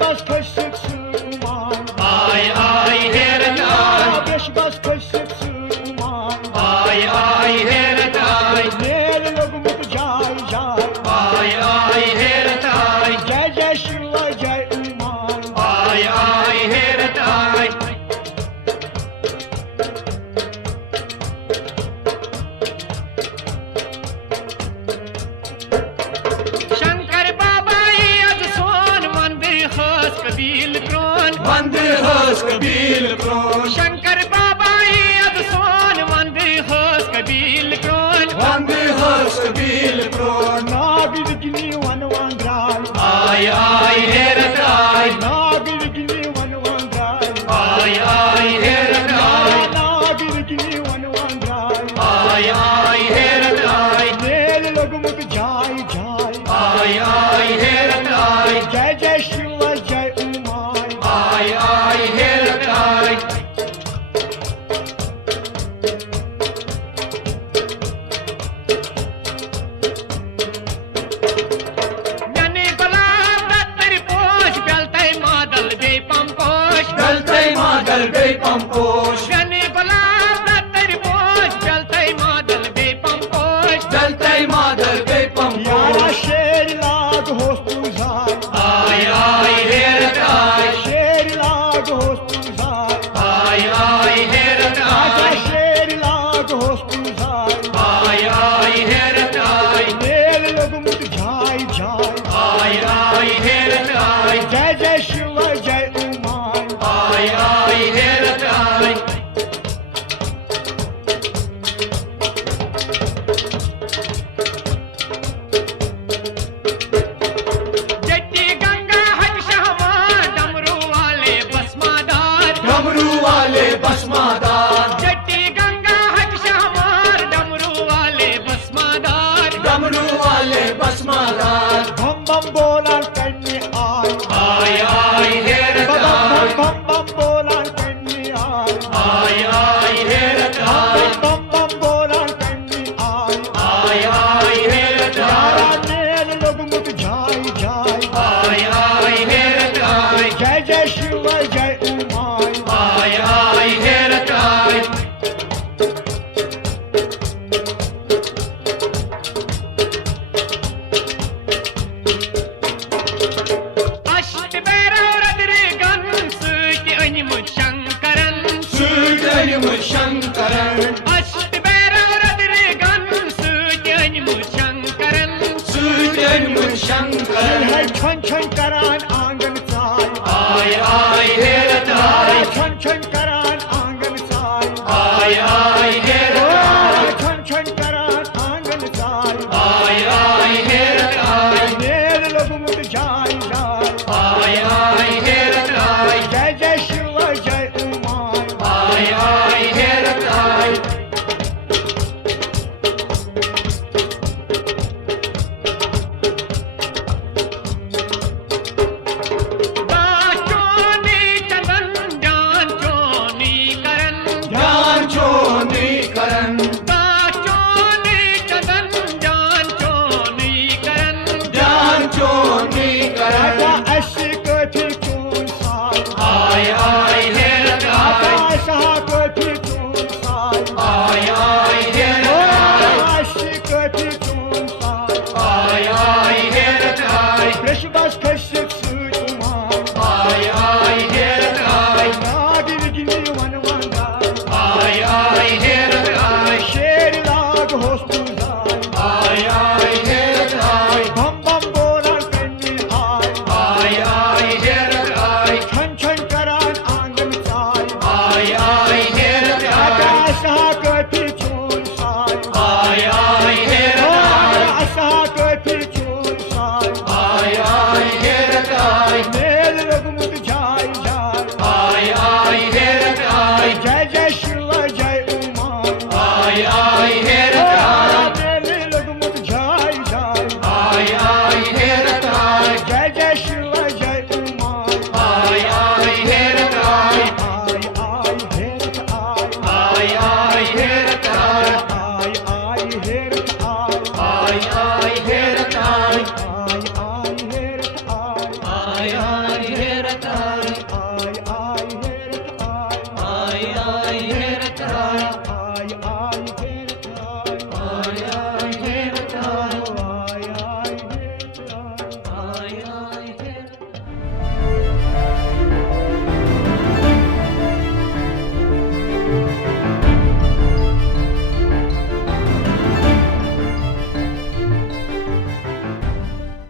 bas kışık sığman. Ay ay heret ay. Beş bas kışık sığman. Ay ay heret ay. Nel log mut jai jai. Ay ay heret ay. Jai jai Shiva jai Uman. Ay ay heret ay. Shankar बाबा आज सोन मंदिर खास कबील प्रोन मंदिर हस कबील prone Shankar बाबा आज सोन मंदिर खास कबील प्रोन मंदिर हस कबील प्रोन Nagir gini wan wan drai. आय आय हेरत आय Nagir gini wan wan drai. आय आय हेरत आय Nagir gini wan wan drai. आय आय हेरत आय Nel log mut jai jai. आय आय हेरत आय Jai jai Shiva jai Uman. आय आय हेरत आय जने गुलाब तेरी पोश गलते मादल बे पंपोश गलते मादल बे पंपोश जने गुलाब तेरी पोश गलते मादल बे पंपोश गलते मादल बे Pamposh Yara sher lag hos tu zai. आय आय हेरत आय Sher lag hos tu zai. आय आय हेरत Ata आय sher lag hos tu zai. आय आय हेरत आय Nel log mut jai jai. आय आय हेरत आय Jai jai Shiva jai Uman. आय आय हेरत आय जट्टी गंगा हट शहवा डमरू वाले बसमादार डमरू वाले भस्मादार जट्टी गंगा हट शहवार डमरू वाले बसमादार डमरू वाले भस्मादार Bam bam bolan penni ay. आय आय हेरत आय Bam bam bolan penni ay. आय आय हेरत आय Bam bam bolan penni ay. आय आय हेरत आय Yara nel log mut jai jai. आय आय हेरत आय Jai jai Shiva jai Uman. आय आय हेरत आय अष्ट बैरवरद्रे गंस के अनिमुत शंकरन सुजनिम शंकरन अष्ट बैरवरद्रे गंस के अनिमुत Shankaran सुजनिम Dil Shankaran hai chhan chhan karan angan sai. आय आय हेरत आय Chhan chhan karan angan sai. आय आय हेरत आय Chhan chhan karan angan sai. आय आय हेरत आय Nel log mut jai jai. आय आय हेरत आय Jai jai Shiva jai Uman. आय आय हेरत आय दाचोनी चंदन जान चोनी करन ध्यान चोनी करन दाचोनी चंदन जान चोनी करन ध्यान चोनी करन Ata aşık ötürkün say. आय आय हेरत Ata आय aşık ötürkün say. आय आय हेरत आय Aşık ötürkün say. आय आय हेरत आय Beş bas kaşık sığman. आय आय हेरत आय Nadir gini wan wan dai. आय आय हेरत आय Şer lag hos tu zai. आय आय हेरत आय Bam bam bolan penni ay. आय आय हेरत आय Chhan chhan karan angan say. आय आय हेरत Ata आय aşık ötürkün say. आय आय हेरत आय Ata aşık ötürkün say. आय आय हेरत आय Nel log mut jai jai. आय आय हेरत आय Jai jai Shiva jai Uman. आय आय हेरत आय Nel log mut jai jai. आय आय हेरत आय Jai jai Shiva jai Uman. आय आय हेरत आय Ay ay heret ay. आय आय हेरत आय Ay ay heret ay. आय आय हेरत आय Ay ay heret ay. आय आय हेरत आई